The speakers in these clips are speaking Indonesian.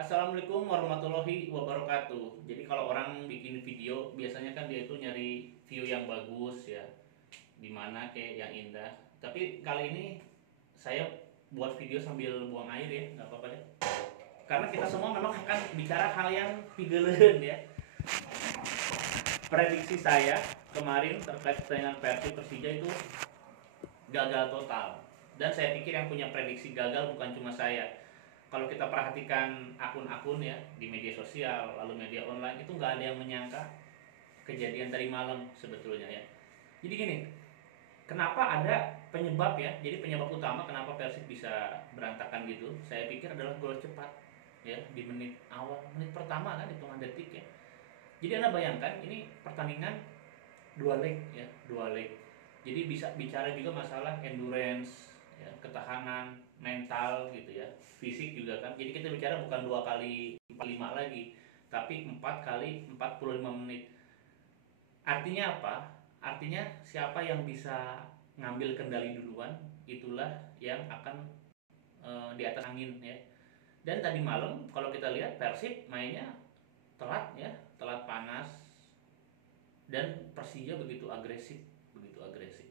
Assalamualaikum warahmatullahi wabarakatuh. Jadi kalau orang bikin video biasanya kan dia itu nyari view yang bagus ya, dimana kayak yang indah. Tapi kali ini saya buat video sambil buang air ya, nggak apa-apa ya. Karena kita semua memang akan bicara hal yang pigelen ya. Prediksi saya kemarin terkait pertandingan Persib Persija itu gagal total. Dan saya pikir yang punya prediksi gagal bukan cuma saya. Kalau kita perhatikan akun-akun ya di media sosial lalu media online itu nggak ada yang menyangka kejadian tadi malam sebetulnya ya. Jadi gini, kenapa ada penyebab ya? Jadi penyebab utama kenapa Persib bisa berantakan gitu, saya pikir adalah gol cepat ya di menit awal, menit pertama kan hitungan detik ya. Jadi Anda bayangkan ini pertandingan dua leg ya, dua leg. Jadi bisa bicara juga masalah endurance, ya, ketahanan, mental gitu ya, fisik juga kan. Jadi kita bicara bukan 2 kali 45 lagi, tapi 4 kali 45 menit. Artinya apa? Artinya siapa yang bisa ngambil kendali duluan, itulah yang akan di atas angin ya. Dan tadi malam kalau kita lihat Persib mainnya telat ya, telat panas, dan Persija begitu agresif, begitu agresif,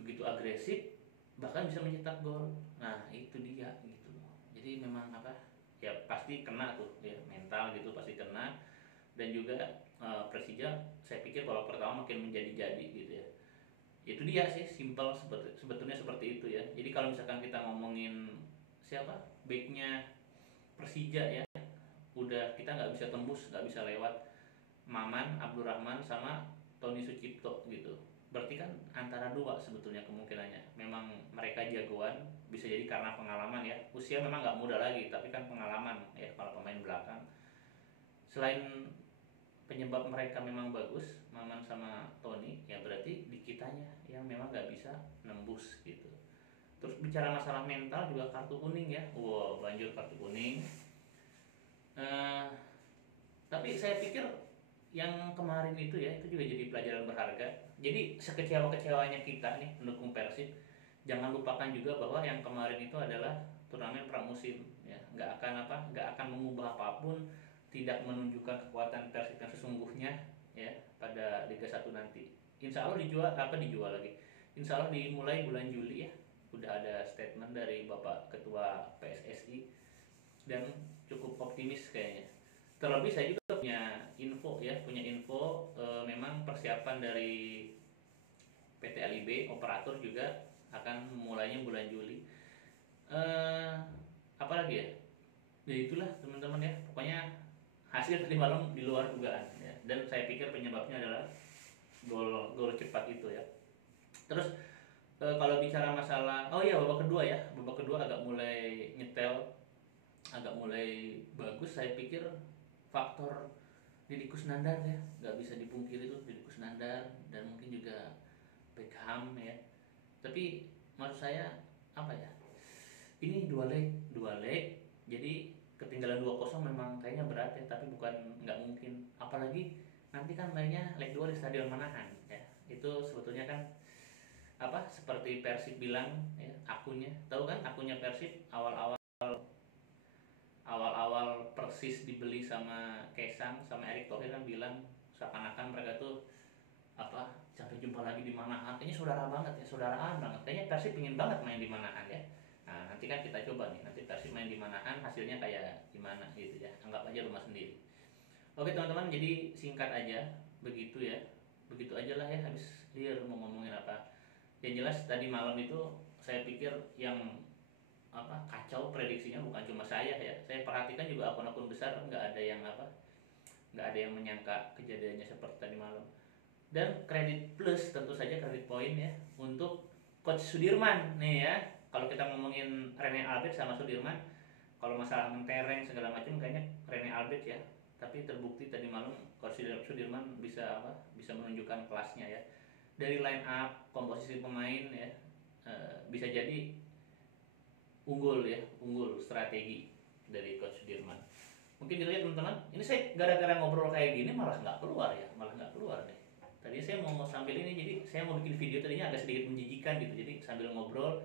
begitu agresif, bahkan bisa mencetak gol. Nah itu dia gitu loh. Jadi memang apa ya, pasti kena tuh ya, mental gitu pasti kena. Dan juga Persija saya pikir babak pertama makin menjadi-jadi gitu ya. Itu dia sih, simple sebetulnya seperti itu ya. Jadi kalau misalkan kita ngomongin siapa backnya Persija ya, udah kita nggak bisa tembus, nggak bisa lewat Maman, Abdurrahman sama Tony Sucipto gitu. Berarti kan antara dua sebetulnya kemungkinannya. Memang mereka jagoan, bisa jadi karena pengalaman ya. Usia memang nggak muda lagi, tapi kan pengalaman ya kalau pemain belakang. Selain penyebab mereka memang bagus, Maman sama Tony, ya berarti di kitanya yang memang nggak bisa nembus gitu. Terus bicara masalah mental juga kartu kuning ya. Wow, banjur kartu kuning. Eh, tapi saya pikir yang kemarin itu ya, itu juga jadi pelajaran berharga. Jadi sekecewa-kecewanya kita nih pendukung Persib, jangan lupakan juga bahwa yang kemarin itu adalah turnamen pramusim ya, nggak akan mengubah apapun, tidak menunjukkan kekuatan Persib yang sesungguhnya ya pada Liga 1 nanti. Insya Allah dijual lagi. Insya Allah dimulai bulan Juli ya, udah ada statement dari Bapak Ketua PSSI dan cukup optimis kayaknya. Terlebih saya juga punya info memang persiapan dari PT LIB operator juga akan memulainya bulan Juli. Eh, Apalagi ya? Ya itulah teman-teman ya. Pokoknya hasil tadi malam di luar dugaan ya. Dan saya pikir penyebabnya adalah gol gol cepat itu ya. Terus kalau bicara masalah, oh iya, babak kedua ya, babak kedua agak mulai nyetel, agak mulai bagus. Saya pikir faktor Deddy Kusnandar ya, nggak bisa dipungkiri tuh Deddy Kusnandar, dan mungkin juga Beckham ya. Tapi maksud saya apa ya, ini dua leg, jadi ketinggalan 2-0 memang kayaknya berat ya, tapi bukan nggak mungkin. Apalagi nanti kan mainnya leg 2 di Stadion Manahan ya. Itu sebetulnya kan apa, seperti Persib bilang ya, akunnya tahu kan, akunnya Persib awal-awal awal-awal Persis dibeli sama Kesang sama Erick Thohir kan bilang seakan-akan mereka tuh apa, sampai jumpa lagi di Manahan, kayaknya saudara banget ya, saudaraan banget, kayaknya Persib pingin banget main di Manahan ya. Nah nanti kan kita coba nih, nanti Persib main di Manahan hasilnya kayak gimana gitu ya, anggap aja rumah sendiri. Oke teman-teman, jadi singkat aja begitu ya, begitu aja lah ya, habis clear mau ngomongin apa. Yang jelas tadi malam itu saya pikir yang apa, kacau prediksinya bukan cuma saya ya. Saya perhatikan juga akun-akun besar nggak ada yang apa, nggak ada yang menyangka kejadiannya seperti tadi malam. Dan kredit plus, tentu saja kredit poin ya untuk coach Sudirman nih ya. Kalau kita ngomongin Rene Albert sama Sudirman, kalau masalah mentereng segala macam kayaknya Rene Albert ya. Tapi terbukti tadi malam coach Sudirman bisa apa, bisa menunjukkan kelasnya ya. Dari line up, komposisi pemain ya, bisa jadi unggul ya, unggul strategi dari coach Sudirman. Mungkin dilihat teman-teman, ini saya gara-gara ngobrol kayak gini malah nggak keluar ya, malah nggak keluar deh. Tadi saya mau sambil ini, jadi saya mau bikin video tadinya agak sedikit menjijikan gitu, jadi sambil ngobrol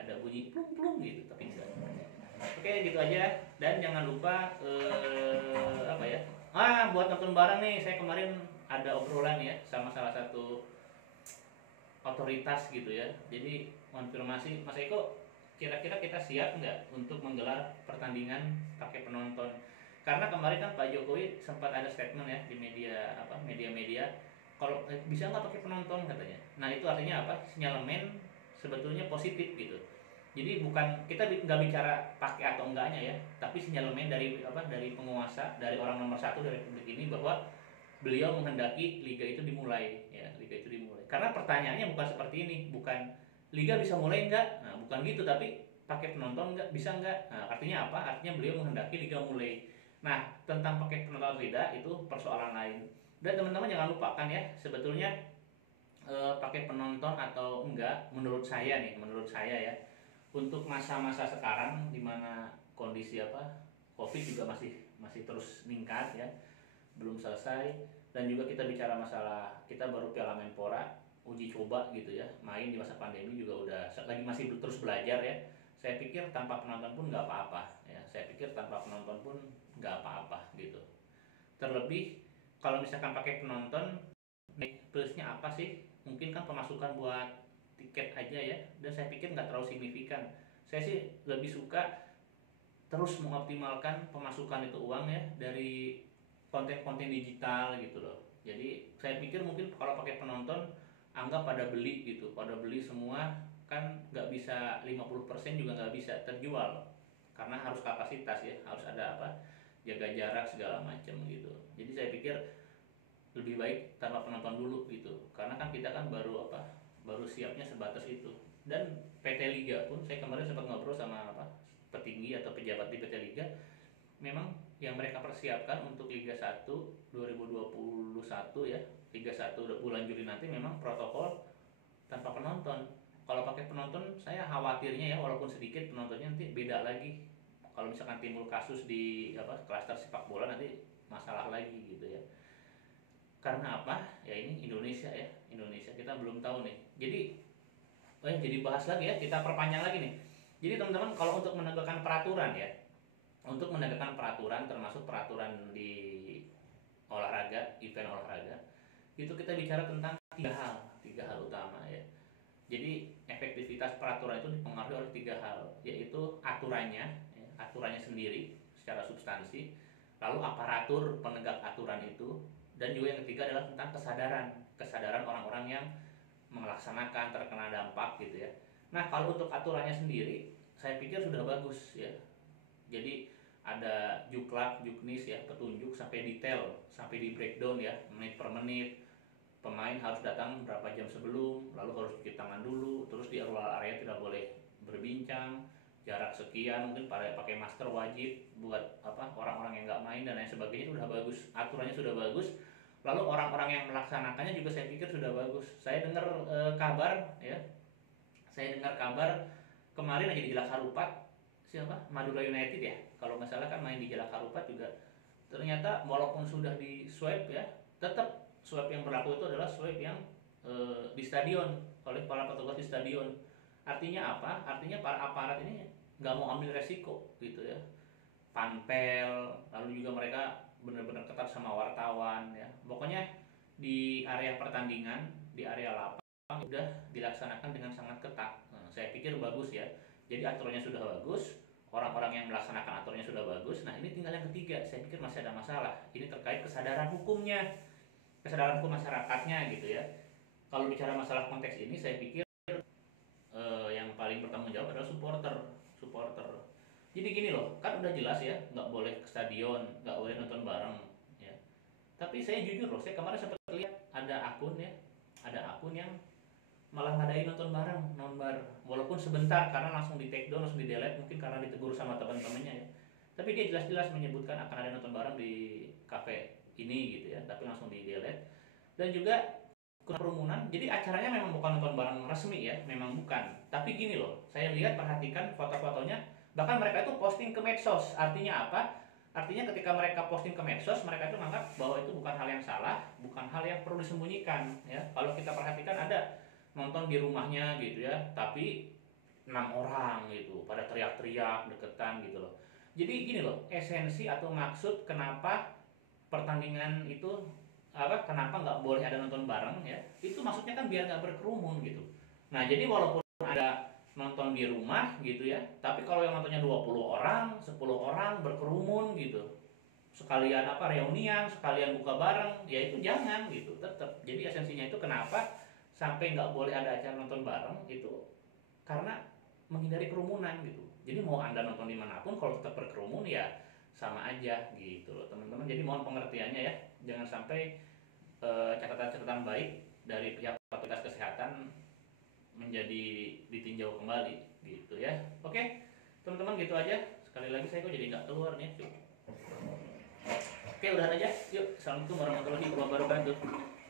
ada bunyi plung plung gitu, tapi enggak. Oke, gitu aja. Dan jangan lupa apa ya? Buat nonton bareng nih, saya kemarin ada obrolan ya sama salah satu otoritas gitu ya. Jadi konfirmasi, Mas Eko, kira-kira kita siap nggak untuk menggelar pertandingan pakai penonton? Karena kemarin kan Pak Jokowi sempat ada statement ya di media apa media-media, kalau bisa nggak pakai penonton katanya. Nah itu artinya apa? Sinyalemen sebetulnya positif gitu. Jadi bukan kita nggak bicara pakai atau enggaknya ya, tapi sinyalemen dari apa dari penguasa, dari orang nomor satu dari republik ini bahwa beliau menghendaki liga itu dimulai ya, liga itu dimulai. Karena pertanyaannya bukan seperti ini, bukan liga bisa mulai enggak, nah bukan gitu, tapi pakai penonton enggak, bisa enggak. Nah, artinya apa? Artinya beliau menghendaki liga mulai. Nah tentang pakai penonton tidak itu persoalan lain. Dan teman-teman jangan lupakan ya, sebetulnya pakai penonton atau enggak, menurut saya ya, untuk masa-masa sekarang di mana kondisi apa covid juga masih masih terus meningkat ya, belum selesai. Dan juga kita bicara masalah kita baru Piala Menpora uji coba gitu ya, main di masa pandemi juga udah lagi masih terus belajar ya. Saya pikir tanpa penonton pun nggak apa-apa ya, saya pikir tanpa penonton pun nggak apa-apa gitu. Terlebih kalau misalkan pakai penonton, plusnya apa sih? Mungkin kan pemasukan buat tiket aja ya, dan saya pikir nggak terlalu signifikan. Saya sih lebih suka terus mengoptimalkan pemasukan itu uang ya dari konten-konten digital gitu loh. Jadi saya pikir mungkin kalau pakai penonton, anggap pada beli gitu, pada beli semua, kan nggak bisa 50% juga nggak bisa terjual karena harus kapasitas ya, harus ada apa, jaga jarak segala macam gitu. Jadi saya pikir lebih baik tanpa penonton dulu gitu, karena kan kita kan baru apa, baru siapnya sebatas itu. Dan PT Liga pun saya kemarin sempat ngobrol sama apa petinggi atau pejabat di PT Liga, memang yang mereka persiapkan untuk Liga 1 2021 ya, Liga 1 bulan Juli nanti memang protokol tanpa penonton. Kalau pakai penonton saya khawatirnya ya, walaupun sedikit penontonnya nanti beda lagi. Kalau misalkan timbul kasus di apa klaster sepak bola nanti masalah lagi gitu ya. Karena apa? Ya ini Indonesia ya, Indonesia kita belum tahu nih. Jadi jadi bahas lagi ya, kita perpanjang lagi nih. Jadi teman-teman, kalau untuk menegakkan peraturan ya, untuk menegakkan peraturan termasuk peraturan di olahraga, event olahraga, itu kita bicara tentang tiga hal utama ya. Jadi efektivitas peraturan itu dipengaruhi oleh tiga hal, yaitu aturannya, ya, aturannya sendiri secara substansi, lalu aparatur penegak aturan itu, dan juga yang ketiga adalah tentang kesadaran orang-orang yang melaksanakan terkena dampak gitu ya. Nah kalau untuk aturannya sendiri, saya pikir sudah bagus ya. Jadi ada juklak, juknis ya, petunjuk sampai detail, sampai di breakdown ya, menit per menit. Pemain harus datang berapa jam sebelum, lalu harus cuci tangan dulu, terus di ruang area tidak boleh berbincang, jarak sekian, mungkin pakai masker wajib buat apa orang-orang yang nggak main dan lain sebagainya. Itu udah bagus, aturannya sudah bagus. Lalu orang-orang yang melaksanakannya juga saya pikir sudah bagus. Saya dengar kabar ya, saya dengar kabar kemarin aja di Jalak Harupat, siapa, Madura United ya kalau nggak salah, kan main di Jalak Harupat juga. Ternyata walaupun sudah di swab ya, tetap swab yang berlaku itu adalah swab yang di stadion, oleh para petugas di stadion. Artinya apa? Artinya para aparat ini nggak mau ambil resiko gitu ya. Panpel, lalu juga mereka benar-benar ketat sama wartawan ya. Pokoknya di area pertandingan, di area lapang udah dilaksanakan dengan sangat ketat. Nah, saya pikir bagus ya. Jadi aturannya sudah bagus, orang-orang yang melaksanakan aturannya sudah bagus. Nah ini tinggal yang ketiga, saya pikir masih ada masalah. Ini terkait kesadaran hukumnya, kesadaran hukum masyarakatnya gitu ya. Kalau bicara masalah konteks ini, saya pikir yang paling bertanggung jawab adalah supporter. Jadi gini loh, kan udah jelas ya, nggak boleh ke stadion, nggak boleh nonton bareng ya. Tapi saya jujur loh, saya kemarin sempat lihat ada akun ya, ada akun yang malah ngadain nonton bareng, nonbar, walaupun sebentar karena langsung di take down, langsung di delete, mungkin karena ditegur sama teman-temannya ya. Tapi dia jelas-jelas menyebutkan akan ada nonton bareng di kafe ini gitu ya, tapi langsung di delete. Dan juga kerumunan, jadi acaranya memang bukan nonton bareng resmi ya, memang bukan. Tapi gini loh, saya lihat, perhatikan foto-fotonya, bahkan mereka itu posting ke medsos. Artinya apa? Artinya ketika mereka posting ke medsos, mereka itu menganggap bahwa itu bukan hal yang salah, bukan hal yang perlu disembunyikan ya. Kalau kita perhatikan ada nonton di rumahnya gitu ya, tapi 6 orang gitu pada teriak-teriak deketan gitu loh. Jadi gini loh, esensi atau maksud kenapa pertandingan itu apa, kenapa nggak boleh ada nonton bareng ya, itu maksudnya kan biar nggak berkerumun gitu. Nah jadi walaupun ada nonton di rumah gitu ya, tapi kalau yang nontonnya 20 orang 10 orang berkerumun gitu, sekalian apa reunian, sekalian buka bareng, ya itu jangan gitu tetap. Jadi esensinya itu kenapa sampai nggak boleh ada acara nonton bareng itu karena menghindari kerumunan gitu. Jadi mau anda nonton dimanapun kalau tetap berkerumun ya sama aja gitu loh teman-teman. Jadi mohon pengertiannya ya, jangan sampai catatan-catatan baik dari pihak fakultas kesehatan menjadi ditinjau kembali gitu ya. Oke teman-teman, gitu aja. Sekali lagi saya kok jadi nggak keluar nih. Oke udah aja, yuk. Assalamualaikum warahmatullahi wabarakatuh.